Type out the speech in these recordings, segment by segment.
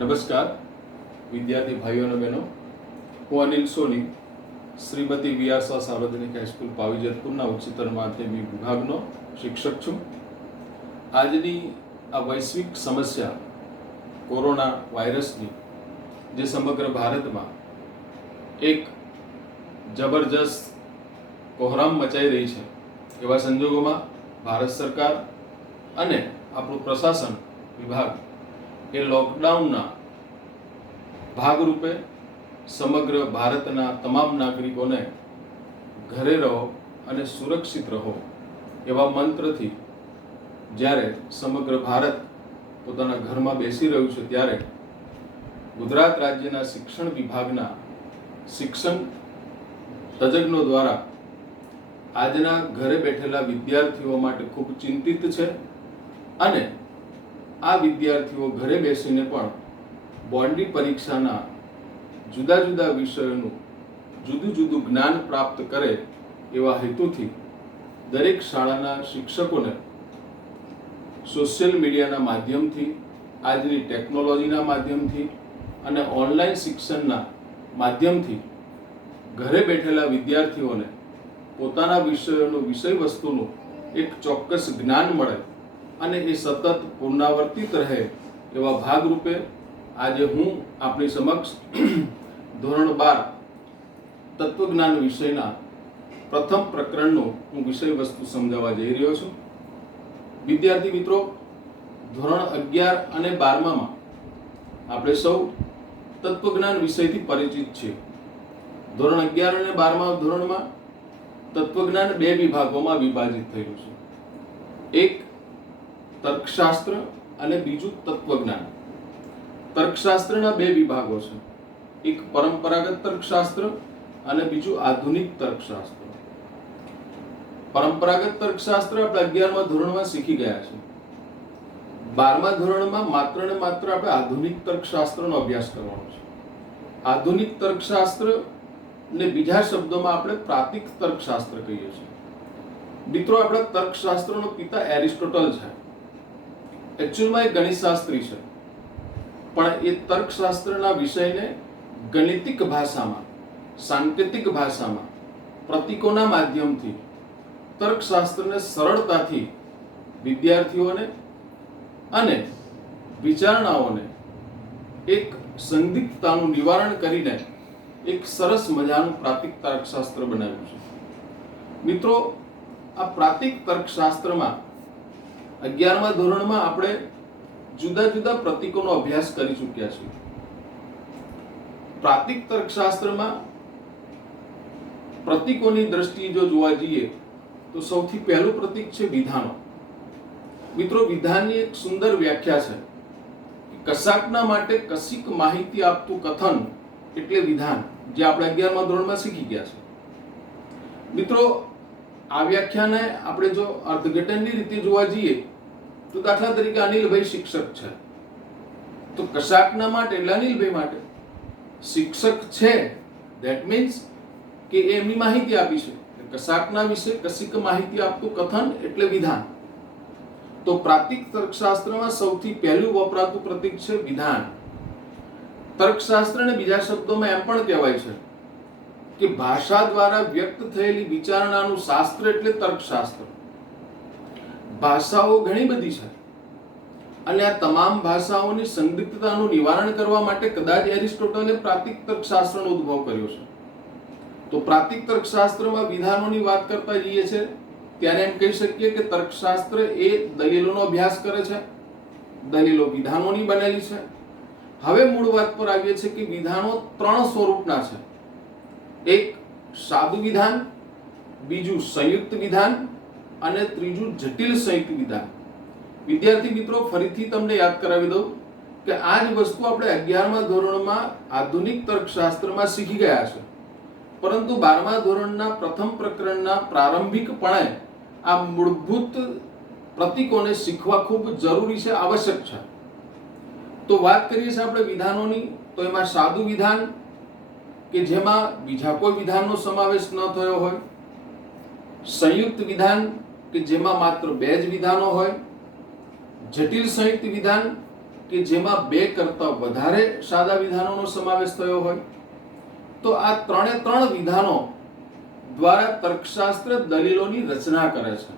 નમસ્કાર વિદ્યાર્થી ભાઈઓ અને બહેનો, હું અનિલ સોની, શ્રીમતી વીઆર શાહ સાર્વજનિક હાઈસ્કૂલ પાવીજતપુરના ઉચ્ચતર માધ્યમિક વિભાગનો શિક્ષક છું. આજની આ વૈશ્વિક સમસ્યા કોરોના વાયરસની, જે સમગ્ર ભારતમાં એક જબરજસ્ત કોહરામ મચાઈ રહી છે, એવા સંજોગોમાં ભારત સરકાર અને આપણું પ્રશાસન વિભાગ એ લોકડાઉનના ભાગરૂપે સમગ્ર ભારતના તમામ નાગરિકોને ઘરે રહો અને સુરક્ષિત રહો એવા મંત્રથી જ્યારે સમગ્ર ભારત પોતાના ઘરમાં બેસી રહ્યું છે, ત્યારે ગુજરાત રાજ્યના શિક્ષણ વિભાગના શિક્ષણ તજજ્ઞો દ્વારા આજના ઘરે બેઠેલા વિદ્યાર્થીઓ માટે ખૂબ ચિંતિત છે અને આ વિદ્યાર્થીઓ ઘરે બેસીને પણ બોર્ડની પરીક્ષાના જુદા જુદા વિષયોનું જુદું જુદું જ્ઞાન પ્રાપ્ત કરે એવા હેતુથી દરેક શાળાના શિક્ષકોને સોશિયલ મીડિયાના માધ્યમથી, આજની ટેકનોલોજીના માધ્યમથી અને ઓનલાઈન શિક્ષણના માધ્યમથી ઘરે બેઠેલા વિદ્યાર્થીઓને પોતાના વિષયોનું વિષય વસ્તુનું એક ચોક્કસ જ્ઞાન મળે અને એ સતત પુનરાવર્તિત રહે એવા ભાગરૂપે આજે હું આપણી સમક્ષ ધોરણ 12 તત્વજ્ઞાન વિષયના પ્રથમ પ્રકરણનું હું વિષય વસ્તુ સમજાવવા જઈ રહ્યો છું. વિદ્યાર્થી મિત્રો, ધોરણ 11 અને 12માં આપણે સૌ તત્વજ્ઞાન વિષયથી પરિચિત છીએ. ધોરણ 11 અને 12મા ધોરણમાં તત્વજ્ઞાન બે વિભાગોમાં વિભાજિત થયેલું છે. એક તર્કશાસ્ત્ર અને બીજું તત્વજ્ઞાન. તર્કશાસ્ત્રના બે વિભાગો છે, એક પરંપરાગત તર્કશાસ્ત્ર અને બીજું આધુનિક તર્કશાસ્ત્ર. પરંપરાગત તર્કશાસ્ત્ર આપણે 11મા ધોરણમાં શીખી ગયા છે. 12મા ધોરણમાં માત્ર ને માત્ર આપણે આધુનિક તર્કશાસ્ત્રનો અભ્યાસ કરવાનો છે. આધુનિક તર્કશાસ્ત્ર ને બીજા શબ્દોમાં આપણે પ્રાતિક તર્કશાસ્ત્ર કહીએ છીએ. મિત્રો, આપણા તર્કશાસ્ત્રનો પિતા એરિસ્ટોટલ છે. એકચ્યુઅલમાં એ ગણિતશાસ્ત્રી છે, પણ એ તર્કશાસ્ત્રના વિષયને ગણિતિક ભાષામાં, સાંકેતિક ભાષામાં, પ્રતીકોના માધ્યમથી તર્કશાસ્ત્રને સરળતાથી વિદ્યાર્થીઓને અને વિચારણાઓને એક સંદિગ્ધતાનું નિવારણ કરીને એક સરસ મજાનું પ્રાતિક તર્કશાસ્ત્ર બનાવ્યું છે. મિત્રો, આ પ્રાતિક તર્કશાસ્ત્રમાં 11મા ધોરણમાં આપણે જુદા જુદા પ્રતીકોનો અભ્યાસ કરી ચૂક્યા છીએ. પ્રાતિક તર્કશાસ્ત્રમાં પ્રતીકોની દ્રષ્ટિએ જો જોવા જઈએ તો સૌથી પહેલું પ્રતીક છે વિધાનો. મિત્રો, વિધાનની એક સુંદર વ્યાખ્યા છે. કશાકના માટે કશીક માહિતી આપતું કથન એટલે વિધાન, જે આપણે 11મા ધોરણમાં શીખી ગયા છે. મિત્રો, આ વ્યાખ્યાને આપણે જો અર્થઘટનની રીતે જોવા જઈએ તો દાખલા તરીકે અનિલભાઈ શિક્ષક છે, તો કશાકના માટે એટલે અનિલભાઈ માટે શિક્ષક છે, ધેટ મીન્સ કે એમની માહિતી આપી છે. કશાકના વિશે કશીક માહિતી આપતું કથન એટલે વિધાન. તો પ્રાતિક તર્કશાસ્ત્રમાં સૌથી પહેલું વપરાતું પ્રતીક છે વિધાન. તર્કશાસ્ત્રને બીજા શબ્દોમાં એમ પણ કહેવાય છે કે ભાષા દ્વારા વ્યક્ત થયેલી વિચારણાનું શાસ્ત્ર એટલે તર્કશાસ્ત્ર. ભાષાઓ ઘણી બધી છે અને આ તમામ ભાષાઓની સંદિગ્ધતાનું નિવારણ કરવા માટે કદાચ એરિસ્ટોટલે પ્રાતિક તર્કશાસ્ત્રનો ઉદ્ભવ કર્યો છે. તો પ્રાતિક તર્કશાસ્ત્રમાં વિધાનોની વાત કરતા જઈએ છે ત્યારે એમ કહી શકીએ કે તર્કશાસ્ત્ર એ દલીલોનો અભ્યાસ કરે છે. દલીલો વિધાનોની બનેલી છે. હવે મૂળ વાત પર આવીએ છીએ કે વિધાનો ત્રણ સ્વરૂપના છે. એક સાદું વિધાન, બીજું સંયુક્ત વિધાન અને ત્રીજું જટિલ સંયુક્ત વિધાન. વિદ્યાર્થી મિત્રો, ફરીથી તમને યાદ કરાવી દઉં કે આ જ વસ્તુ આપણે 11મા ધોરણમાં આધુનિક તર્કશાસ્ત્રમાં શીખી ગયા છે, પરંતુ 12મા ધોરણના પ્રથમ પ્રકરણના પ્રારંભિકપણે આ મૂળભૂત પ્રતીકોને શીખવા ખૂબ જરૂરી છે, આવશ્યક છે. તો વાત કરીએ છીએ આપણે વિધાનોની, તો એમાં સાદું વિધાન કે જેમાં બીજા કોઈ વિધાનનો સમાવેશ ન થયો હોય, સંયુક્ત વિધાન કે જેમાં માત્ર બે જ વિધાનો હોય, જટિલ સંયુક્ત વિધાન કે જેમાં બે કરતાં વધારે સાદા વિધાનોનો સમાવેશ થયો હોય, તો આ ત્રણ વિધાનો દ્વારા તર્કશાસ્ત્ર દલીલોની રચના કરે છે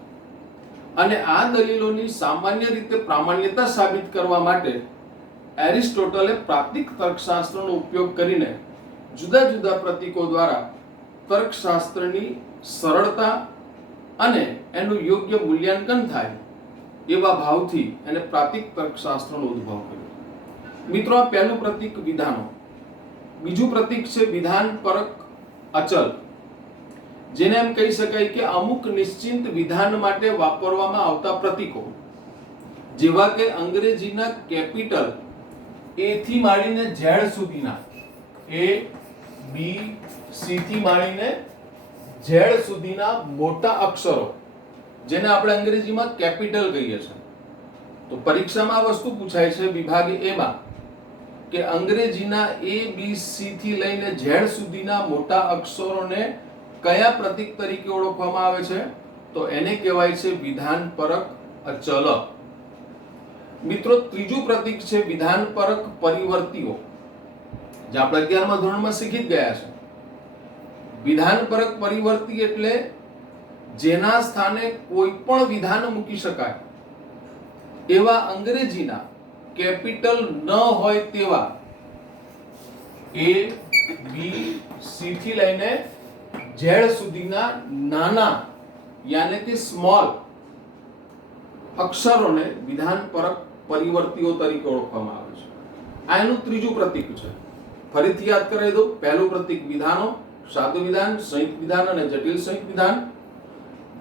અને આ દલીલોની સામાન્ય રીતે પ્રામાણ્યતા સાબિત કરવા માટે એરિસ્ટોટલે પ્રાતિક તર્કશાસ્ત્રનો ઉપયોગ કરીને જુદા જુદા પ્રતીકો દ્વારા તર્કશાસ્ત્રની સરળતા અને એનું યોગ્ય મૂલ્યાંકન થાય એવા ભાવથી એને પ્રાતિક તર્કશાસ્ત્રનો ઉદ્ભવ કર્યો. મિત્રો, આ પહેલું પ્રતીક વિધાનો. બીજું પ્રતીક છે વિધાનપરક અચલ, જેને એમ કહી શકાય કે અમુક નિશ્ચિત વિધાન માટે વાપરવામાં આવતા પ્રતીકો, જેવા કે અંગ્રેજીના કેપિટલ એ થી માંડીને ઝેડ સુધીના, એ બી સી થી માંડીને ઝેડ સુધીના મોટા અક્ષરો, જેને આપણે અંગ્રેજીમાં કેપિટલ કહીએ છીએ. તો પરીક્ષામાં આ વસ્તુ પૂછાય છે વિભાગ એ માં કે અંગ્રેજીના એ બી સી થી લઈને ઝેડ સુધીના મોટા અક્ષરોને કયા પ્રતીક તરીકે ઓળખવામાં આવે છે? તો એને કહેવાય છે વિધાનપરક અચલ. મિત્રો, ત્રીજું પ્રતીક છે વિધાનપરક પરિવર્તીઓ, જે આપણે 11મા ધોરણમાં શીખી જ ગયા છે. વિધાનપરક પરિવર્તી એટલે જેના સ્થાને કોઈ પણ વિધાન મૂકી શકાય એવા અંગ્રેજીના કેપિટલ ન હોય તેવા એ બી સી થી લઈને ઝેડ સુધીના નાના યાને કે સ્મોલ અક્ષરોને વિધાનપરક પરિવર્તીઓ તરીકે ઓળખવામાં આવે છે. આ એનું ત્રીજું પ્રતીક છે. ફરીથી યાદ કરાવી દઉં. પહેલું પ્રતીક વિધાનો, સાદું વિધાન, સંયુક્ત વિધાન અને જટિલ સંયુક્ત વિધાન.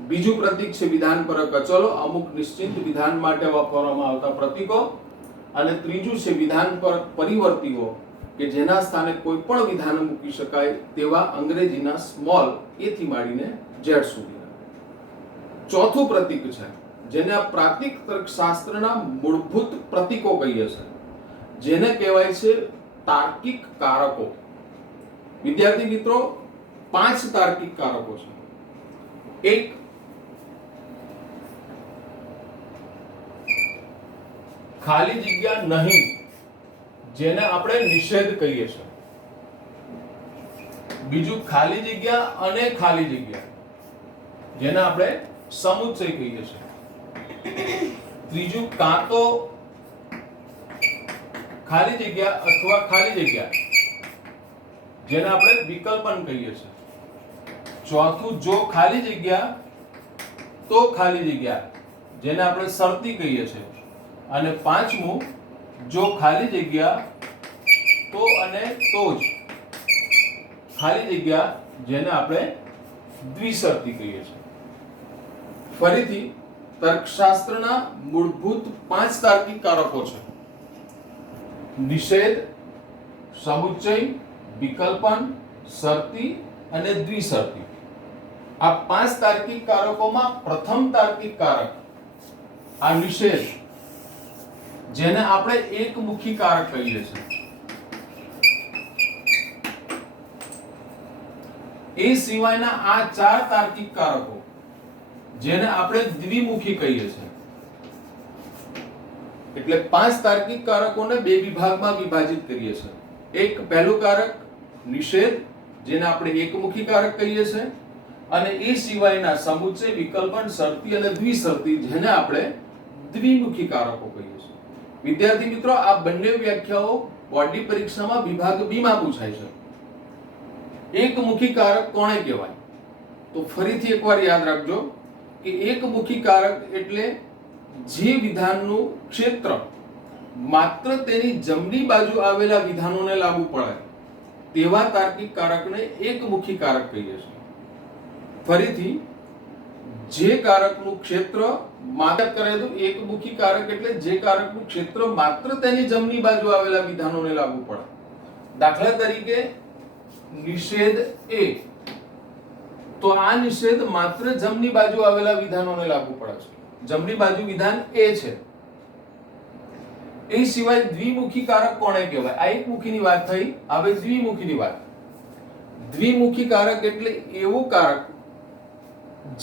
બીજું પ્રતીક છે વિધાનપરક અચલો, અમુક નિશ્ચિત વિધાન માટે વાપરવામાં આવતા પ્રતીકો. અને ત્રીજું છે વિધાનપરક પરિવર્તીઓ, કે જેના સ્થાને કોઈ પણ વિધાન મૂકી શકાય તેવા અંગ્રેજીના સ્મોલ એ થી માંડીને ઝેડ સુધીના. ચોથું પ્રતીક છે જેને પ્રાતિક તર્કશાસ્ત્રના મૂળભૂત પ્રતીકો કહીએ છીએ, જેને કહેવાય છે તાર્કિક કારકો. વિદ્યાર્થી મિત્રો, 5 તાર્કિક કારકો છે. એક, ખાલી જગ્યા નહીં, જેને આપણે નિષેધ કહીએ છીએ. બીજું, ખાલી જગ્યા અને ખાલી જગ્યા, જેને આપણે સમુચ્ચય કહીએ છીએ. ત્રીજું, કાં તો ખાલી જગ્યા અથવા ખાલી જગ્યા, જેને આપણે વિકલ્પન કહીએ છીએ. ચોથું, જો ખાલી જગ્યા તો ખાલી જગ્યા, જેને આપણે શરતી કહીએ છીએ. અને પાંચમું, જો ખાલી જગ્યા તો અને તો જ ખાલી જગ્યા, જેને આપણે દ્વિશર્તી કહીએ છીએ. ફરીથી, તર્કશાસ્ત્રના મૂળભૂત 5 તાર્કિક કારકો છે: નિષેધ, સમુચ્ચય, વિકલ્પન, શરતી અને દ્વિશર્તી. આ 5 તાર્કિક કારકોમાં પ્રથમ તાર્કિક કારક આ નિષેધ, જેને આપણે એકમુખી કારક કહીએ છીએ. એ સિવાયના આ 4 તાર્કિક કારકો, જેને આપણે દ્વિમુખી કહીએ છીએ. એટલે 5 તાર્કિક કારકોને 2 વિભાગમાં વિભાજિત કરીએ છીએ. એક, પહેલું કારક નિષેધ, જેને આપણે એકમુખી કારક કહીએ છીએ, અને એ સિવાયના સમુચ્ચય, વિકલ્પન, શરતી અને દ્વિશર્તી, જેને આપણે દ્વિમુખી કારકો કહીએ છીએ. વિદ્યાર્થી મિત્રો, આ બંને વ્યાખ્યાઓ બોર્ડની પરીક્ષામાં વિભાગ બી માં પૂછાય છે. એકમુખી કારક કોને કહેવાય? તો ફરીથી એકવાર યાદ રાખજો કે એકમુખી કારક એટલે જે વિધાનનું ક્ષેત્ર માત્ર તેની જમણી બાજુ આવેલા વિધાનોને લાગુ પડે તેવા તાર્કિક કારકને એકમુખી કારક કહીએ છીએ. ફરીથી, જે કારકનું ક્ષેત્ર માત્ર કરે તો એકમુખી કારક એટલે જે કારકનું ક્ષેત્ર માત્ર તેની જમણી બાજુ આવેલા વિધાનોને લાગુ પડે. દાખલા તરીકે, નિષેધ એ, તો આ નિષેધ માત્ર જમણી બાજુ આવેલા વિધાનોને લાગુ પડે છે. જમણી બાજુ વિધાન એ છે. એ સિવાય દ્વિમુખી કારક કોને કહેવાય? આ એકમુખીની વાત થઈ, હવે દ્વિમુખીની વાત. દ્વિમુખી કારક એટલે એવું કારક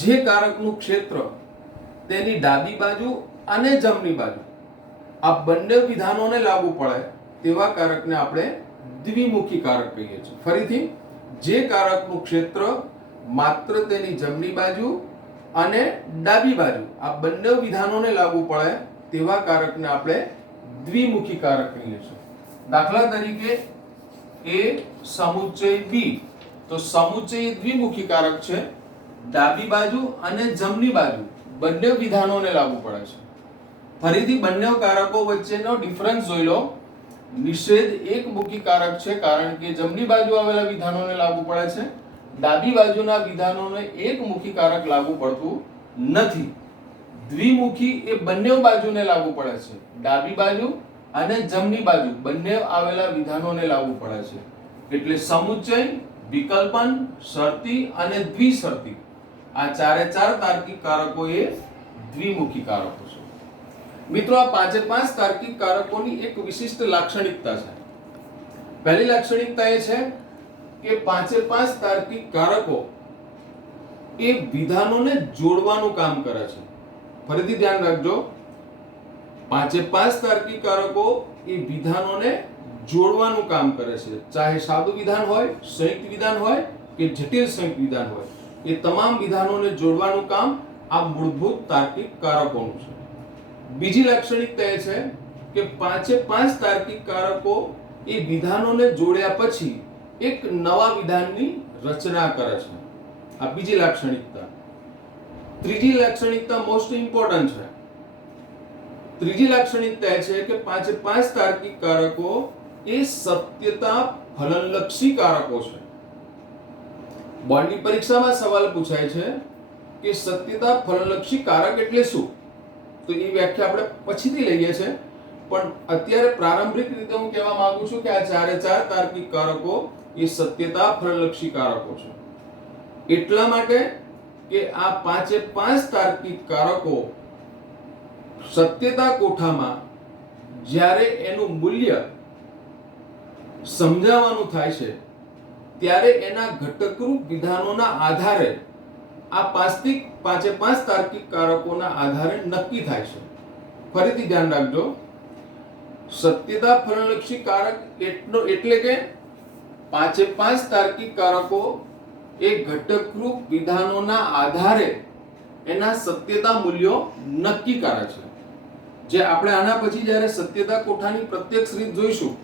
જે કારકનું ક્ષેત્ર તેની ડાબી બાજુ અને જમણી બાજુ આ બંને વિધાનોને લાગુ પડે તેવા કારકને આપણે દ્વિમુખી કારક કહીએ છીએ. ફરીથી, જે કારકનું ક્ષેત્ર માત્ર તેની જમણી બાજુ અને ડાબી બાજુ આ બંને વિધાનોને લાગુ પડે તેવા કારકને આપણે દ્વિમુખી કારક કહીએ છીએ. દાખલા તરીકે A સમુચ્ચય B, તો સમુચ્ચય દ્વિમુખી કારક છે. ડાબી બાજુ અને જમણી બાજુ બંને વિધાનોને લાગુ પડે છે. ફરીથી બંને કારકો વચ્ચેનો ડિફરન્સ જોઈ લો. નિષેધ એકમુખી કારક છે કારણ કે જમણી બાજુ આવેલા વિધાનોને લાગુ પડે છે, ડાબી બાજુના વિધાનોને એકમુખી કારક લાગુ પડતું નથી. દ્વિમુખી એ બંને બાજુને લાગુ પડે છે, ડાબી બાજુ અને જમણી બાજુ બંને આવેલા વિધાનોને લાગુ પડે છે. એટલે સમુચ્ચય, વિકલ્પન, શરતી અને દ્વિશરતી આ ચારે ચાર તાર્કિક કારકો એ દ્વિમુખી કારકો છે. મિત્રો, આ પાંચે પાંચ તાર્કિક કારકોની એક વિશિષ્ટ લાક્ષણિકતા છે. પહેલી લાક્ષણિકતા એ છે કે પાંચે પાંચ તાર્કિક કારકો એ વિધાનોને જોડવાનું કામ કરે છે. ફરીથી ધ્યાન રાખજો, પાંચે પાંચ તાર્કિક કારકો એ વિધાનોને જોડવાનું કામ કરે છે. ચાહે સાદું વિધાન હોય, સંયુક્ત વિધાન હોય કે જટિલ સંયુક્ત વિધાન હોય, એ તમામ વિધાનોને જોડવાનું કામ આ મૂળભૂત તાર્કિક કારકોનું છે. બીજી લાક્ષણિકતા એ છે કે પાંચે પાંચ તાર્કિક કારકો એ વિધાનોને જોડ્યા પછી એક નવા વિધાનની રચના કરે છે. આ બીજી લાક્ષણિકતા. ત્રીજી લાક્ષણિકતા મોસ્ટ ઇમ્પોર્ટન્ટ છે. ત્રીજી લાક્ષણિકતા એ છે કે પાંચે પાંચ તાર્કિક કારકો એ સત્યતા ફલનલક્ષી કારકો છે. બોર્ડની પરીક્ષામાં સવાલ પૂછાય છે કે સત્યતા ફલનલક્ષી કારક એટલે શું? તો એ વ્યાખ્યા આપણે પછીથી લઈએ છીએ, પણ અત્યારે પ્રારંભિક રીતે હું કહેવા માંગુ છું કે આ ચારે ચાર તાર્કિક કારકો એ સત્યતા ફલનલક્ષી કારકો છે. એટલા માટે કે આ પાંચે પાંચ તાર્કિક કારકો સત્યતા કોઠામાં જ્યારે એનું મૂલ્ય સમજાવવાનું થાય છે ત્યારે એના ઘટકરૂપ વિધાનોના આધારે આ પાંચે પાંચ તાર્કિક કારકોના આધારે નક્કી થાય છે. ફરીથી ધ્યાન રાખજો, સત્યતા ફલનલક્ષી કારક એટલે કે પાંચે પાંચ તાર્કિક કારકો એ ઘટકરૂપ વિધાનોના આધારે એના સત્યતા મૂલ્યો નક્કી કરે છે. જે આપણે આના પછી જ્યારે સત્યતા કોઠાની પ્રત્યક્ષ રીત જોઈશું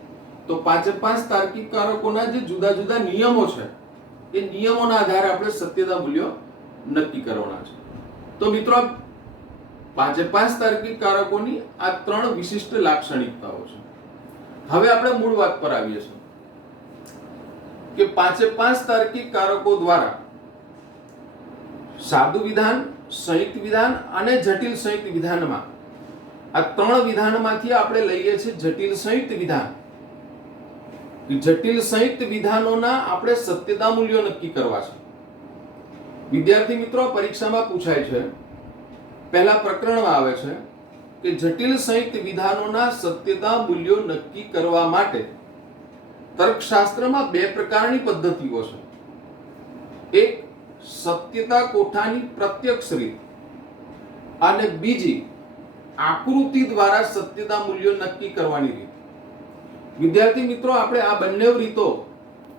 તો પાંચે પાંચ તાર્કિક કારકોના જે જુદા જુદા નિયમો છે એ નિયમોના આધારે આપણે સત્યતા મૂલ્યો નક્કી કરવાના છે. તો મિત્રો, પાંચે પાંચ તાર્કિક કારકોની આ ત્રણ વિશિષ્ટ લાક્ષણિકતાઓ છે. હવે આપણે મૂળ વાત પર આવીએ છીએ કે પાંચે પાંચ તાર્કિક કારકો દ્વારા સાદું વિધાન, સંયુક્ત વિધાન અને જટિલ સંયુક્ત વિધાનમાં આ ત્રણ વિધાનમાંથી આપણે લઈએ છીએ જટિલ સંયુક્ત વિધાન. જટિલ સંયુક્ત વિધાનોના આપણે સત્યતા મૂલ્યો નક્કી કરવા છે. વિદ્યાર્થી મિત્રો, પરીક્ષામાં પૂછાય છે, પહેલા પ્રકરણમાં આવે છે કે જટિલ સંયુક્ત વિધાનોના સત્યતા મૂલ્યો નક્કી કરવા માટે તર્કશાસ્ત્રમાં બે પ્રકારની પદ્ધતિઓ છે. એક સત્યતા કોઠાની પ્રત્યક્ષ રીત અને બીજી આકૃતિ દ્વારા સત્યતા મૂલ્યો નક્કી કરવાની રીત. વિદ્યાર્થી મિત્રો, આપણે આ બંને રીતો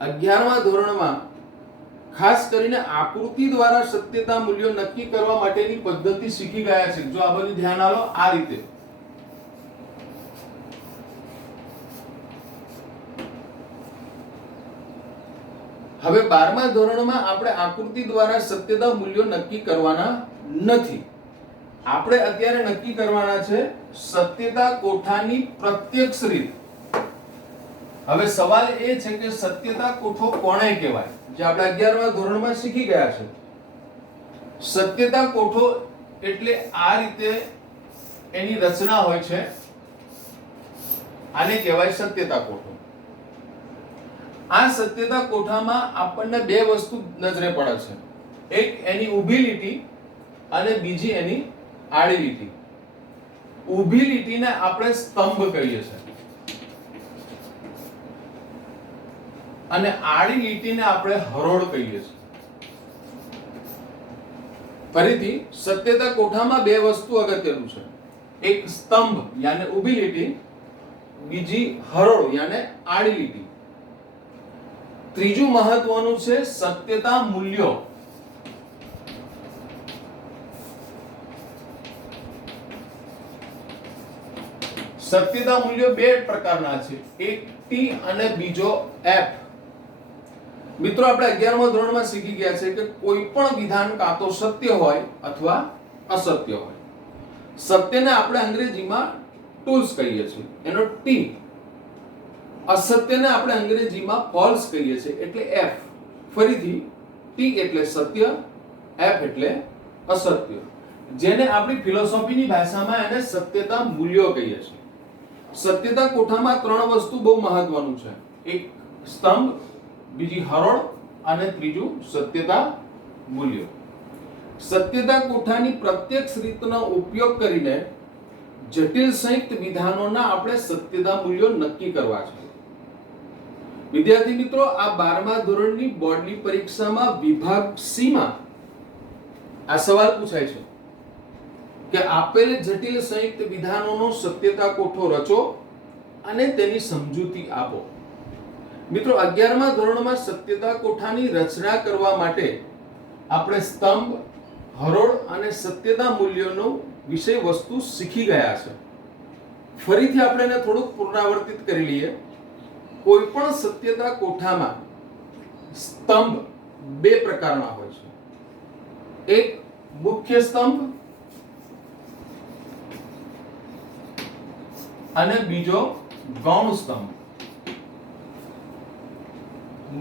11મા ધોરણમાં ખાસ કરીને આકૃતિ દ્વારા સત્યતા મૂલ્યો નક્કી કરવા માટેની પદ્ધતિ શીખી ગયા છે. જો આ બધું ધ્યાન આલો, આ રીતે હવે 12મા ધોરણમાં આપણે આકૃતિ દ્વારા સત્યતા મૂલ્યો નક્કી કરવાના નથી. આપણે અત્યારે નક્કી કરવાના છે સત્યતા કોઠાની પ્રત્યક્ષ રીત. હવે સવાલ એ છે કે સત્યતા કોઠો કોને કહેવાય, જે આપણે 11મા ધોરણમાં શીખી ગયા છે. સત્યતા કોઠો એટલે આ રીતે એની રચના હોય છે, આને કહેવાય સત્યતા કોઠો. આ સત્યતા કોઠામાં આપણને બે વસ્તુ નજરે પડે છે. એક એની ઊભી લીટી અને બીજી એની આડી લીટી. ઊભી લીટીને આપણે સ્તંભ કહીએ છીએ અને આડી લીટીને આપણે હરોળ કહીએ છીએ. ફરીથી, સત્યતા કોઠામાં બે વસ્તુ અગત્યનું છે. એક સ્તંભ યાને ઊભી લીટી, બીજી હરોળ યાને આડી લીટી. ત્રીજું મહત્વનું છે સત્યતા મૂલ્યો. સત્યતા મૂલ્યો બે પ્રકારના છે, એક ટી અને બીજો એફ. મિત્રો આપણે 11મા ધોરણમાં શીખી ગયા છે કે કોઈ પણ વિધાન કાં તો સત્ય હોય અથવા અસત્ય હોય. સત્યને આપણે અંગ્રેજીમાં ટ્રુથ કહીએ છીએ, એનો ટી. અસત્યને આપણે અંગ્રેજીમાં ફોલ્સ કહીએ છીએ, એટલે એફ. ફરીથી ટી એટલે સત્ય, એફ એટલે અસત્ય, જેને આપણી ફિલોસોફીની ભાષામાં એને સત્યતા મૂલ્યો કહીએ છીએ. સત્યતા કોઠામાં ત્રણ વસ્તુ બહુ મહત્વનું છે, એક સ્તંભ, બીજી હરોળ અને ત્રીજું સત્યતા મૂલ્યો. સત્યતા કોઠાની પ્રત્યક્ષ રીતનો ઉપયોગ કરીને જટિલ સંયુક્ત વિધાનોના આપણે સત્યતા મૂલ્યો નક્કી કરવા છે. વિદ્યાર્થી મિત્રો, આ 12મા ધોરણની બોર્ડની પરીક્ષામાં વિભાગ સી માં આ સવાલ પૂછાય છે કે આપેલ જટિલ સંયુક્ત વિધાનોનો સત્યતા કોઠો રચો અને તેની સમજૂતી આપો. મિત્રો, 11મા ધોરણમાં સત્યતા કોઠાની રચના કરવા માટે આપણે સ્તંભ, હરોળ અને સત્યતા મૂલ્યોનો વિષય વસ્તુ શીખી ગયા છે. ફરીથી આપણે એને થોડુંક પુનરાવર્તિત કરી લઈએ. કોઈ પણ સત્યતા કોઠામાં સ્તંભ બે પ્રકારના હોય છે, એક મુખ્ય સ્તંભ અને બીજો ગૌણ સ્તંભ.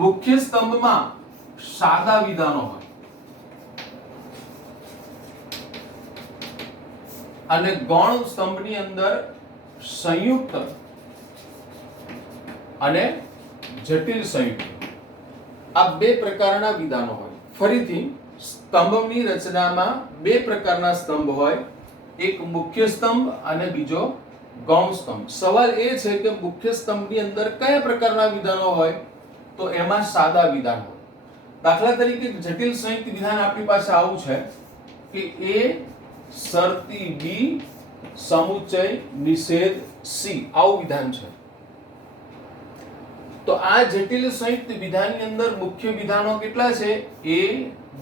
મુખ્ય સ્તંભમાં સાદા વિધાનો હોય અને ગૌણ સ્તંભની અંદર સંયુક્ત અને જટિલ સંયુક્ત, આ બે પ્રકારના વિધાનો હોય. ફરીથી સ્તંભની રચનામાં બે પ્રકારના સ્તંભ હોય, એક મુખ્ય સ્તંભ અને બીજો ગૌણ સ્તંભ. સવાલ એ છે કે મુખ્ય સ્તંભની અંદર કયા પ્રકારના વિધાનો હોય? તો એમાં સાદા વિધાન હોય. દાખલા તરીકે જટિલ સંયુક્ત વિધાન આપણી પાસે આવું છે કે એ શરતી બી સમુચ્ચય નિષેધ સી, આવું વિધાન છે. તો આ જટિલ સંયુક્ત વિધાનની અંદર મુખ્ય વિધાનો કેટલા છે? એ,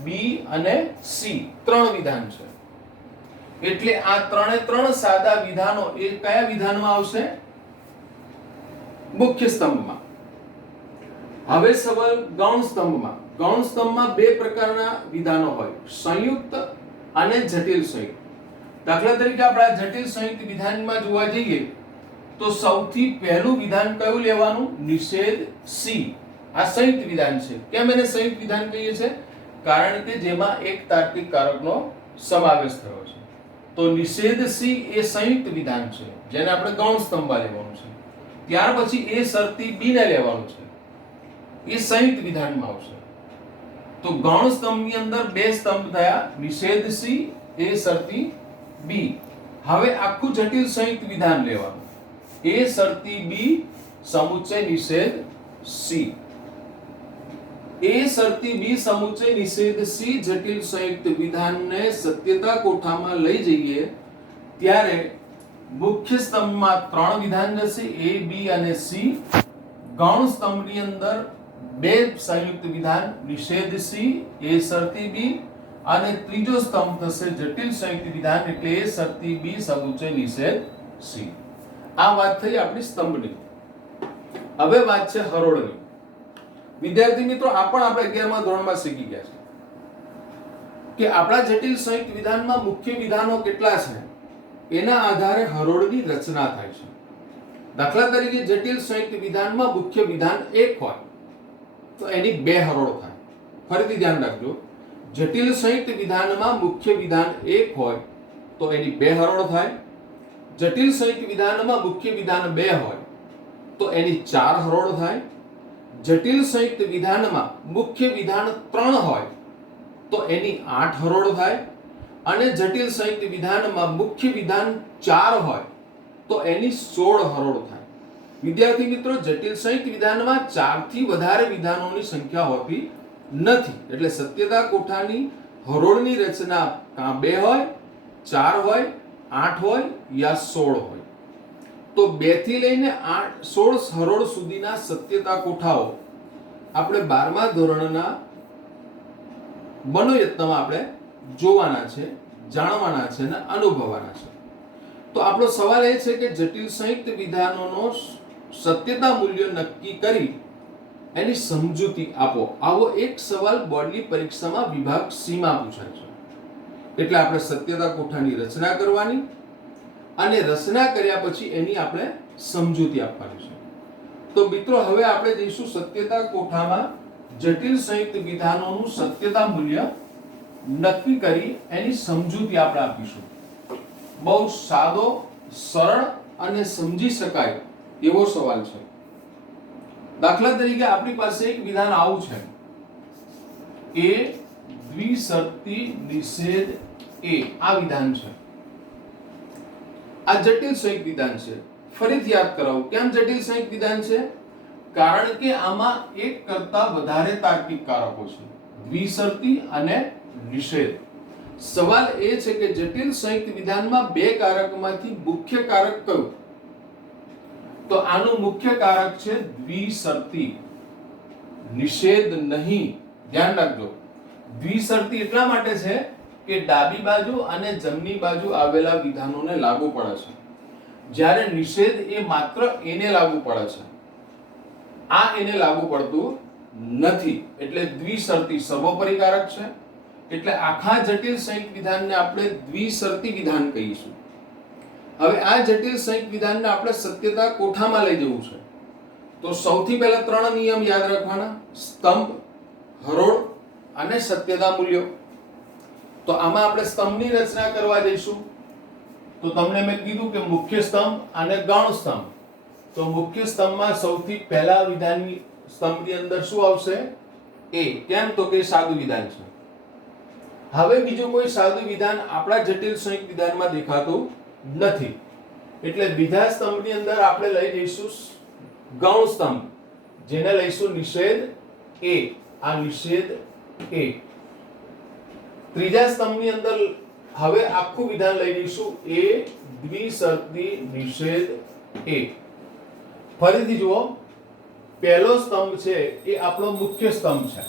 બી અને સી, ત્રણ વિધાન છે. એટલે આ ત્રણે ત્રણ સાદા વિધાનો એ કયા વિધાનમાં આવશે? મુખ્ય સ્તંભમાં. હવે સવાલ ગૌણ સ્તંભમાં. ગૌણ સ્તંભમાં બે પ્રકારના વિધાનો હોય, સંયુક્ત અને જટિલ સંયુક્ત. દાખલા તરીકે આપણે આ જટિલ સંયુક્ત વિધાનમાં જોવા જઈએ તો સૌથી પહેલું વિધાન કયું લેવાનું? નિષેધ સી. આ સંયુક્ત વિધાન છે. કેમ એને સંયુક્ત વિધાન કહીએ છીએ? કારણ કે જેમાં એક તાર્કિક કારકનો સમાવેશ થયો છે. તો નિષેધ સી એ સંયુક્ત વિધાન છે, જેને આપણે ગૌણ સ્તંભમાં લેવાનું છે. ત્યાર પછી એ શરતી બી ને લેવાનું છે, એ સંયુક્ત વિધાનમાં આવશે. તો ગૌણ સ્તંભની અંદર બે સ્તંભ થયા, નિષેધ સી, એ શરતી બી. હવે આખું જટિલ સંયુક્ત વિધાન લેવાનું, એ શરતી બી સમુચ્ચય નિષેધ સી. એ શરતી બી સમુચ્ચય નિષેધ સી જટિલ સંયુક્ત વિધાનને સત્યતા કોઠામાં લઈ જઈએ ત્યારે મુખ્ય સ્તંભમાં ત્રણ વિધાન જશે, એ, બી અને સી. ગૌણ સ્તંભની અંદર બે સંયુક્ત વિધાન, નિષેધ સી, એ શરતી બી, અને ત્રીજો સ્તંભ થશે જટિલ સંયુક્ત વિધાન, એટલે એ શરતી બી સમુચ્ચય નિષેધ સી. આ વાત થઈ આપણી સ્તંભની. હવે વાત છે હરોળની. વિદ્યાર્થી મિત્રો, આ પણ આપણે 11મા ધોરણમાં શીખી ગયા છે કે આપણા જટિલ સંયુક્ત વિધાનમાં મુખ્ય વિધાનો કેટલા છે એના આધારે હરોળની રચના થાય છે. દાખલા તરીકે જટિલ સંયુક્ત વિધાનમાં મુખ્ય વિધાન એક હોય તો એની બે હરોળ થાય. ફરીથી ધ્યાન રાખજો, જટિલ સંયુક્ત વિધાનમાં મુખ્ય વિધાન એક હોય તો એની બે હરોળ થાય. જટિલ સંયુક્ત વિધાનમાં મુખ્ય વિધાન બે હોય તો એની ચાર હરોળ થાય. જટિલ સંયુક્ત વિધાનમાં મુખ્ય વિધાન ત્રણ હોય તો એની આઠ હરોળ થાય. અને જટિલ સંયુક્ત વિધાનમાં મુખ્ય વિધાન ચાર હોય તો એની 16 હરોળ થાય. વિદ્યાર્થી મિત્રો, જટિલ સંયુક્ત વિધાનમાં 4 થી વધારે વિધાનોની સંખ્યા હોતી નથી. એટલે સત્યતા કોઠાની હરોળની રચના કાં બે હોય, ચાર હોય, 8 હોય યા 16 હોય. તો 2 થી લઈને 16 હરોળ સુધીના સત્યતા કોઠાઓ આપણે 12મા ધોરણના મનોયત્નમાં આપણે જોવાના છે, જાણવાના છે અને અનુભવવાના છે. તો આપણો સવાલ એ છે કે જટિલ સંયુક્ત વિધાનોનો સત્યતા મૂલ્ય નક્કી કરી એની સમજૂતી આપો. આવો એક સવાલ બોર્ડની પરીક્ષામાં વિભાગ સી માં પૂછાય છે. એટલે આપણે સત્યતા કોઠાની રચના કરવાની અને રચના કર્યા પછી એની આપણે સમજૂતી આપવાની છે. તો મિત્રો હવે આપણે જઈશું સત્યતા કોઠામાં જટિલ સંયુક્ત વિધાનોનું સત્યતા મૂલ્ય નક્કી કરી એની સમજૂતી આપણે આપીશું. બહુ સાદો, સરળ અને સમજી શકાય એવો સવાલ છે. દાખલા તરીકે આપણી પાસે એક વિધાન આવું છે, એ દ્વિશર્તી નિષેધ એ. આ વિધાન છે. આ જટિલ સંયુક્ત વિધાન છે. ફરીથી યાદ કરાવું, કેમ જટિલ સંયુક્ત વિધાન છે? કારણ કે આમાં એક કરતા વધારે તાર્કિક કારકો છે, દ્વિશર્તી અને નિષેધ. સવાલ એ છે કે જટિલ સંયુક્ત વિધાનમાં બે કારકમાંથી મુખ્ય કારક કયું? તો આનું મુખ્ય કારક છે દ્વિશર્તી, નિષેધ નહીં. ધ્યાન રાખજો, દ્વિશર્તી એટલા માટે છે કે ડાબી બાજુ અને જમણી બાજુ આવેલા વિધાનોને લાગુ પડે છે, જ્યારે નિષેધ એ માત્ર એને લાગુ પડે છે. આ એને લાગુ પડતું નથી, એટલે દ્વિશર્તી સર્વોપરી કારક છે. એટલે આખા જટિલ સંયુક્ત વિધાનને આપણે દ્વિશર્તી વિધાન કહીશું. હવે આ જટિલ સંયુક્ત વિધાનને આપણે સત્યતા કોઠામાં લઈ જવું છે. તો સૌથી પહેલા 3 નિયમ યાદ રાખવાના: સ્તંભ, હરોળ અને સત્યતા મૂલ્યો. તો આમાં આપણે સ્તંભની રચના કરવા જઈશું. તો તમને મેં કીધું કે મુખ્ય સ્તંભ અને ગૌણ સ્તંભ. તો મુખ્ય સ્તંભમાં સૌથી પહેલા વિધાનની સ્તંભની અંદર શું આવશે? એ. કેમ? તો કે સાદું વિધાન છે. હવે બીજું કોઈ સાદું વિધાન આપણા જટિલ સંયુક્ત વિધાનમાં દેખાતું નથી, એટલે બીજા સ્તંભની અંદર આપણે લઈ જઈશું ગૌણ સ્તંભ, જેને લઈશું નિષેધ એ. આ નિષેધ એ. ત્રીજા સ્તંભની અંદર હવે આખું વિધાન લઈ જઈશું એ દ્વિશર્તી નિષેધ એ. ફરીથી જુઓ, પહેલો સ્તંભ છે એ આપણો મુખ્ય સ્તંભ છે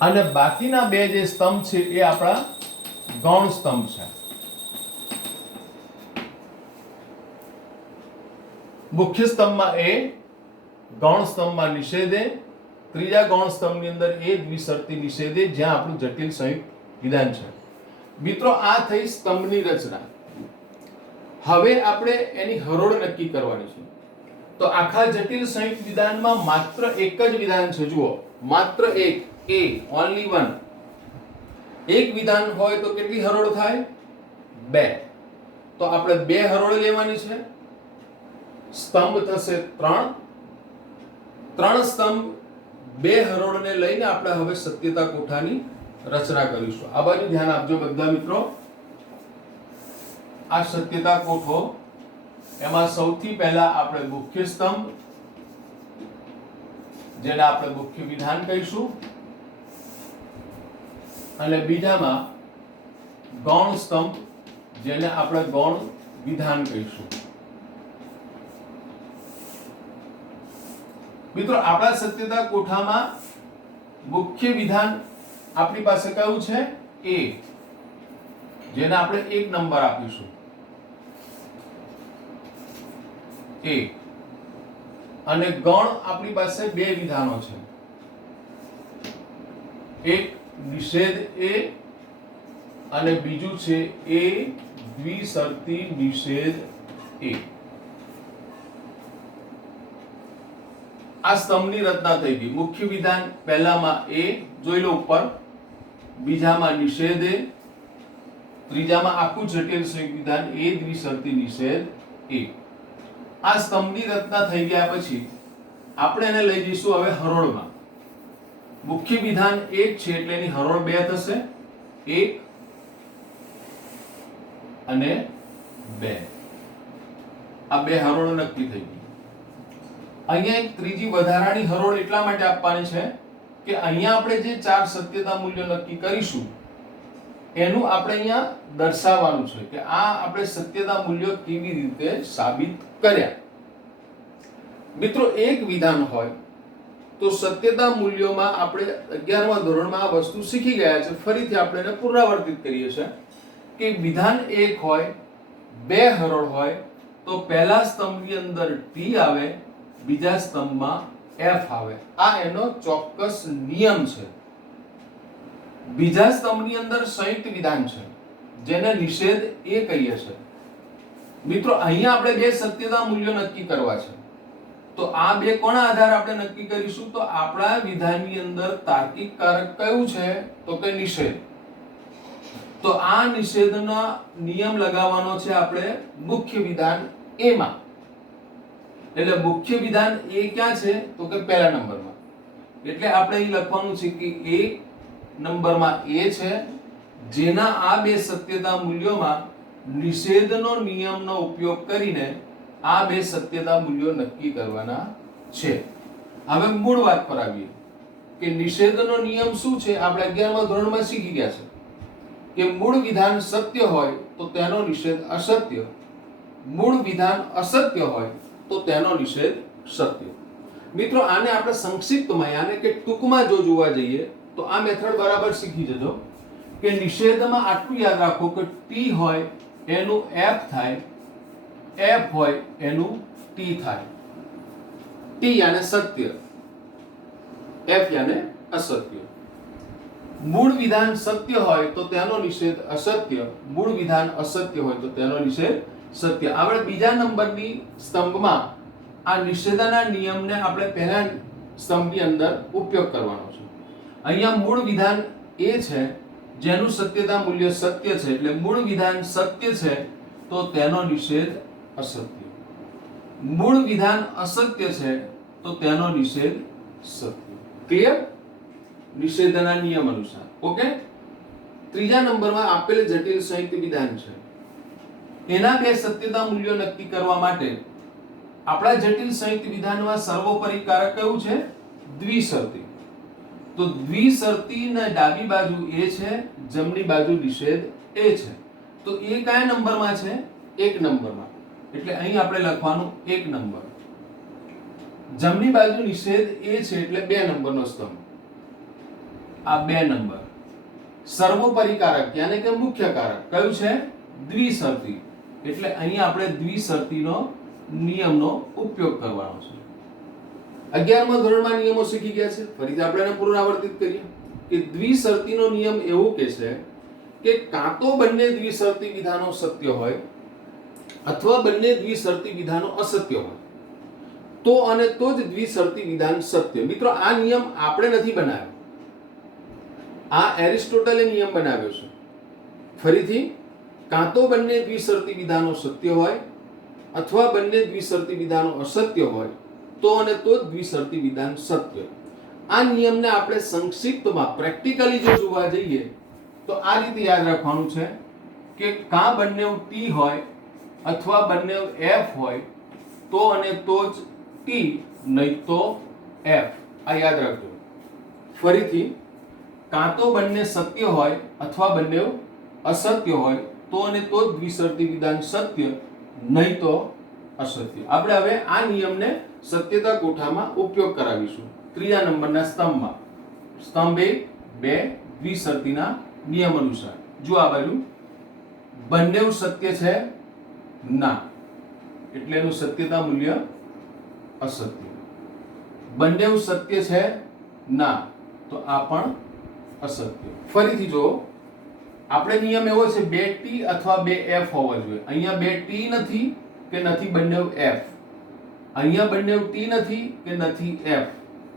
અને બાકીના બે જે સ્તંભ છે એ આપણા ગૌણ સ્તંભ છે. મુખ્ય સ્તંભમાં એ, ગૌણ સ્તંભમાં નિષેધે, ત્રીજા ગૌણ સ્તંભની અંદર એ દ્વિશર્તી નિષેધે, જ્યાં આપણું જટિલ સંયુક્ત વિધાન છે. મિત્રો, આ થઈ સ્તંભની રચના. હવે આપણે એની હરોળ નક્કી કરવાની છે. તો આખા જટિલ સંયુક્ત વિધાનમાં માત્ર એક જ વિધાન છે. જુઓ, માત્ર એક, એ, ઓન્લી વન. એક વિધાન હોય તો કેટલી હરોળ થાય? 2. તો આપણે 2 હરોળ લેવાની છે. સ્તંભ થશે 3. 3 સ્તંભ, 2 હરોળને લઈને આપણે હવે સત્યતા કોઠાની રચના કરીશું. આ બાજુ ધ્યાન આપજો બધા મિત્રો. આ સત્યતા કોઠો, એમાં સૌથી પહેલા આપણે મુખ્ય સ્તંભ, જેને આપણે મુખ્ય વિધાન કહીશું, અને બીજામાં ગૌણ સ્તંભ, જેને આપણે ગૌણ વિધાન કહીશું. મિત્રો, આપણા સત્યતા કોઠામાં મુખ્ય વિધાન આપણી પાસે કયું છે? એ, જેને આપણે 1 નંબર આપીશું. એ. અને ગૌણ આપણી પાસે 2 વિધાનો છે, એક નિષેધ એ અને બીજું છે એ દ્વિશર્તી નિષેધ એ. આ સ્તંભની રચના થઈ ગઈ. મુખ્ય વિધાન પહેલામાં એ, જોઈ લો ઉપર, બીજામાં નિષેધ એ, ત્રીજામાં આખું જટિલ સંયુક્ત વિધાન એ દ્વિશર્તી નિષેધ એ. આ સ્તંભની રચના થઈ ગયા પછી આપણે એને લઈ જઈશું હવે હરોળમાં. મુખ્ય વિધાન 1 છે એટલે એની હરોળ 2 થશે, 1 અને 2. આ 2 હરોળ નક્કી થઈ ગઈ. અહીંયા એક ત્રીજી વધારાની હરોળ એટલા માટે આપવાની છે કે અહીંયા આપણે જે 4 સત્યતા મૂલ્યો નક્કી કરીશું એનું આપણે અહીંયા દર્શાવવાનું છે કે આ આપણે સત્યતા મૂલ્યો કેવી રીતે સાબિત કર્યા. મિત્રો એક વિધાન હોય તો સત્યતા મૂલ્યોમાં આપણે 11મા ધોરણમાં આ વસ્તુ શીખી ગયા છે. ફરીથી આપણે એને પુનરાવર્તિત કરીએ છીએ કે વિધાન 1 હોય, 2 હરોળ હોય તો પહેલા સ્તંભની અંદર t આવે, બીજા સ્તંભમાં f આવે. આ એનો ચોક્કસ નિયમ છે. બીજા સ્તંભની અંદર સંયુક્ત વિધાન છે જેને નિષેધ એ કહીએ છીએ. મિત્રો અહીંયા આપણે બે સત્યતા મૂલ્યો નક્કી કરવા છે. તો આ બે કોના આધારે આપણે નક્કી કરીશું? તો આપણા વિધાનની અંદર તાર્કિક કારક કયું છે? તો કે નિષેધ. તો આ નિષેધનો નિયમ લગાવવાનો છે આપણે મુખ્ય વિધાન એ માં. એટલે મુખ્ય વિધાન એ ક્યાં છે? તો કે પહેલા નંબરમાં. એટલે આપણે અહીં લખવાનું છે કે 1 નંબરમાં એ છે જેના આ બે સત્યતા મૂલ્યોમાં નિષેધનો નિયમનો ઉપયોગ કરીને આ બે સત્યતા મૂલ્યો નક્કી કરવાના છે. હવે મૂળ વાત પર આવીએ કે નિષેધનો નિયમ શું છે. આપણે 11મા ધોરણમાં શીખી ગયા છે કે મૂળ વિધાન સત્ય હોય તો તેનો નિષેધ અસત્ય, મૂળ વિધાન અસત્ય હોય તો તેનો નિષેધ સત્ય. મિત્રો આને આપણે સંક્ષિપ્તમાં યાને કે ટૂંકમાં જો જોવા જઈએ તો આ મેથડ બરાબર શીખી જજો કે નિષેધમાં આટલું યાદ રાખો કે t હોય એનું f થાય, f હોય એનું t થાય. t યાને સત્ય, f યાને અસત્ય. મૂળ વિધાન સત્ય હોય તો તેનો નિષેધ અસત્ય, મૂળ વિધાન અસત્ય હોય તો તેનો નિષેધ સત્ય. આપણે બીજા નંબરની સ્તંભમાં આ નિષેધના નિયમને આપણે પહેલા સ્તંભની અંદર ઉપયોગ કરવાનો છે. અહીંયા મૂળ વિધાન એ છે જેનું સત્યતા મૂલ્ય સત્ય છે. એટલે મૂળ વિધાન સત્ય છે તો તેનો નિષેધ અસત્ય. મૂળ વિધાન અસત્ય છે તો તેનો નિષેધ સત્ય. ક્લિયર? નિષેધના નિયમ અનુસાર. ઓકે. ત્રીજા નંબરમાં આપેલ જટિલ સંયુક્ત વિધાન છે. એના બે સત્યતા મૂલ્યો નક્કી કરવા માટે આપણા જટિલ સંયુક્ત વિધાનમાં સર્વોપરી કારક કયું છે? દ્વિશરતી. તો દ્વિશરતીના ડાબી બાજુ એ છે, જમણી બાજુ નિષેધ એ છે. તો એ કયા નંબરમાં છે? 1 નંબરમાં. એટલે અહીં આપણે લખવાનું 1 નંબર. જમણી બાજુ નિષેધ એ છે એટલે 2 નંબરનો સ્તંભ. આ 2 નંબર. સર્વોપરી કારક યાને કે મુખ્ય કારક કયું છે? દ્વિશરતી. એટલે અહીં આપણે દ્વિશરતીનો નિયમનો ઉપયોગ કરવાનો છે. 11મા ધોરણમાં નિયમો શીખી ગયા છે. ફરીથી આપણે એને પુનરાવર્તિત કરીએ કે દ્વિશરતીનો નિયમ એવું કહે છે કે કાં તો બંને દ્વિશરતી વિધાનો સત્ય હોય અથવા બંને દ્વિશરતી વિધાનો અસત્ય હોય તો અને તો જ દ્વિશરતી વિધાન સત્ય. મિત્રો આ નિયમ આપણે નથી બનાવ્યો, આ એરિસ્ટોટલે નિયમ બનાવ્યો છે. ફરીથી, કાં તો બંને દ્વિશરતી વિધાનો સત્ય હોય અથવા બંને દ્વિશરતી વિધાનો અસત્ય હોય તો અને તો જ દ્વિશરતી વિધાન સત્ય. આ નિયમને આપણે સંક્ષિપ્તમાં પ્રેક્ટિકલી જો જોવા જઈએ તો આ રીતે યાદ રાખવાનું છે કે કાં બંને t હોય અથવા બંને f હોય તો અને તો જ t, નહીં તો f. આ યાદ રાખજો. ફરીથી, કાં તો બંને સત્ય હોય અથવા બંને અસત્ય હોય તો અને તો જ દ્વિશરતી વિધાન સત્ય, નહીં તો અસત્ય. આપણે હવે આ નિયમને સત્યતા કોઠામાં ઉપયોગ કરાવીશું. ત્રીજા નંબરના સ્તંભમાં. સ્તંભ 1, 2 દ્વિશરતીના નિયમ અનુસાર. જો આ બાજુ બંને સત્ય છે ના, એટલે એનું સત્યતા મૂલ્ય અસત્ય. બંને સત્ય છે ના, તો આ પણ અસત્ય. ફરીથી જો આપણે નિયમ એવો છે 2t અથવા 2f હોવો જોઈએ. અહીંયા 2t નથી કે નથી બંને f. અહીંયા બંને t નથી કે નથી f.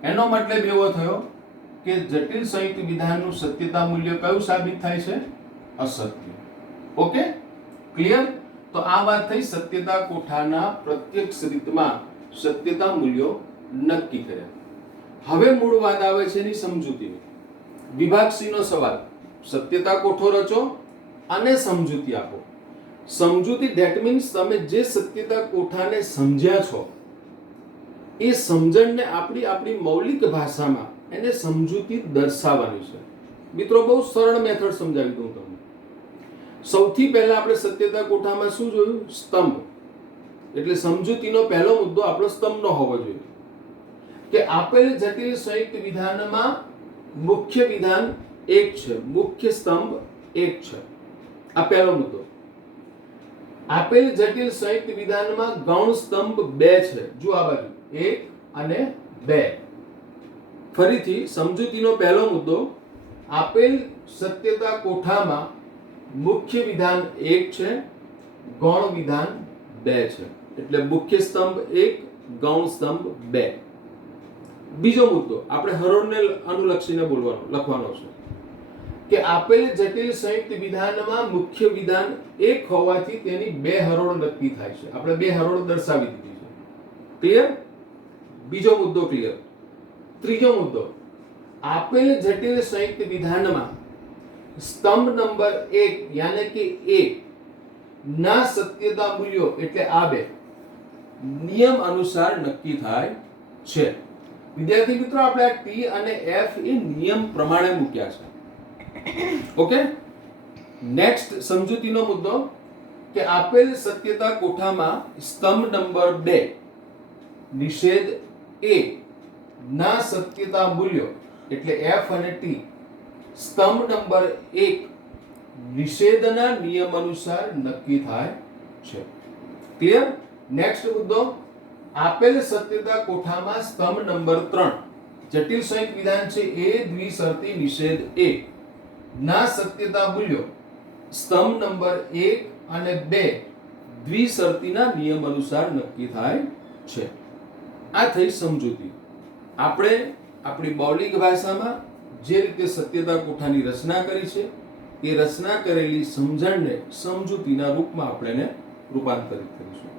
એનો મતલબ એવો થયો કે જટિલ સંયુક્ત વિધાનનું સત્યતા મૂલ્ય કયું સાબિત થાય છે? અસત્ય. Okay, clear? તો આ વાત થઈ સત્યતા કોઠાના પ્રત્યક્ષ રીતમાં સત્યતા મૂલ્યો નક્કી કર્યા. હવે મૂળ વાત આવે છે એની સમજૂતીની. વિભાગ C નો સવાલ. સત્યતા કોઠો રચો અને સમજૂતી આપો. સમજૂતી ધેટ મીન્સ તમે જે સત્યતા કોઠાને સમજ્યા છો એ સમજણને આપણી મૌલિક ભાષામાં એને સમજૂતી દર્શાવવાની છે. મિત્રો બહુ સરળ મેથડ સમજાવી દઉં તમને. સૌથી પહેલા આપણે સત્યતા કોઠામાં શું જોયું? સ્તંભ. એટલે સમજૂતીનો પહેલો મુદ્દો આપણો સ્તંભનો હોવો જોઈએ કે આપેલ જટિલ સંયુક્ત વિધાનમાં મુખ્ય વિધાન એક છે, મુખ્ય સ્તંભ એક છે. આ પહેલો મુદ્દો. આપેલ જટિલ સંયુક્ત વિધાનમાં ગૌણ સ્તંભ બે છે. જો આ બાજુ 1 અને 2. ફરીથી સમજૂતીનો પહેલો મુદ્દો, આપેલ સત્યતા કોઠામાં મુખ્ય વિધાન એક છે, ગૌણ વિધાન 2 છે. એટલે મુખ્ય સ્તંભ 1, ગૌણ સ્તંભ 2. બીજો મુદ્દો આપણે હરોળને અનુલક્ષીને લખવાનો છે કે આપેલ જટિલ સંયુક્ત વિધાનમાં મુખ્ય વિધાન એક હોવાથી તેની બે હરોળ નક્કી થાય છે. આપણે બે હરોળ દર્શાવી દીધી છે. ક્લિયર? બીજો મુદ્દો ક્લિયર. ત્રીજો મુદ્દો, આપેલ જટિલ સંયુક્ત વિધાનમાં સ્તંભ નંબર 1 યાને કે A ના સત્યતા મૂલ્યો એટલે આ બે નિયમ અનુસાર નક્કી થાય છે. વિદ્યાર્થી મિત્રો, આપણે આ T અને F એ નિયમ પ્રમાણે મૂક્યા છે. ઓકે. નેક્સ્ટ સમજૂતીનો મુદ્દો કે આપેલ સત્યતા કોઠામાં સ્તંભ નંબર 2 નિષેધ A ના સત્યતા મૂલ્યો એટલે F અને T સ્તંભ નંબર 1 નિષેધના નિયમ અનુસાર નક્કી થાય છે. ક્લિયર? નેક્સ્ટ મુદ્દો, આપેલ સત્યતા કોઠામાં સ્તંભ નંબર 3 જટિલ સંયુક્ત વિધાન છે A દ્વિશર્તી નિષેધ A ના સત્યતા મૂલ્યો સ્તંભ નંબર 1 અને 2 દ્વિશર્તીના નિયમ અનુસાર નક્કી થાય છે. આ થઈ સમજૂતી. આપણે આપણી મૌલિક ભાષામાં જે રીતે સત્યતા કોઠાની રચના કરી છે એ રચના કરેલી સમજણને સમજૂતીના રૂપમાં આપણે રૂપાંતરિત કરીશું.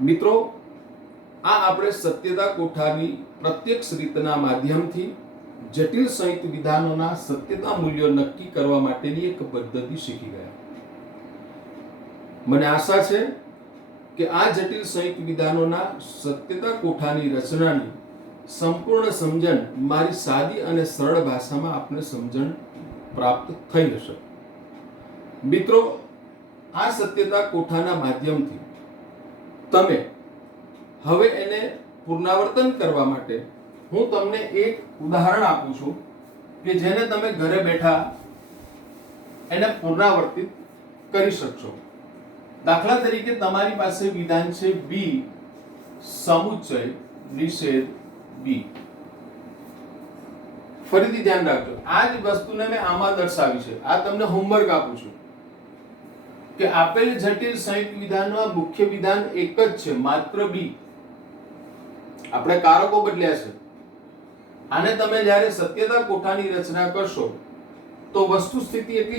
મિત્રો, આ આપણે સત્યતા કોઠાની પ્રત્યક્ષ રીતના માધ્યમથી જટિલ સંયુક્ત વિધાનોના સત્યતા મૂલ્યો નક્કી કરવા માટેની એક પદ્ધતિ શીખી ગયા. મને આશા છે કે આ જટિલ સંયુક્ત વિધાનોના સત્યતા કોઠાની રચનાની સંપૂર્ણ સમજણ મારી સાદી અને સરળ ભાષામાં આપને સમજણ પ્રાપ્ત થઈ હશે. મિત્રો, આ સત્યતા કોઠાના માધ્યમથી તમે હવે એને પુનરાવર્તન કરવા માટે હું તમને એક ઉદાહરણ આપું છું કે જેને તમે ઘરે બેઠા એને પુનરાવર્તિત કરી શકશો. દાખલા તરીકે તમારી પાસે વિધાન છે B સમુચ્ચય નિષેધ B. ફરીથી ધ્યાન રાખજો, આ જ વસ્તુને મેં આમાં દર્શાવી છે. આ તમને હોમવર્ક આપું છું કે આપેલ જટિલ સંયુક્ત વિધાનમાં મુખ્ય વિધાન એક જ છે, માત્ર B. આપણે કારકો બદલ્યા છે. આને તમે જ્યારે સત્યતા કોઠાની રચના કરશો તો વસ્તુ સ્થિતિ એટલી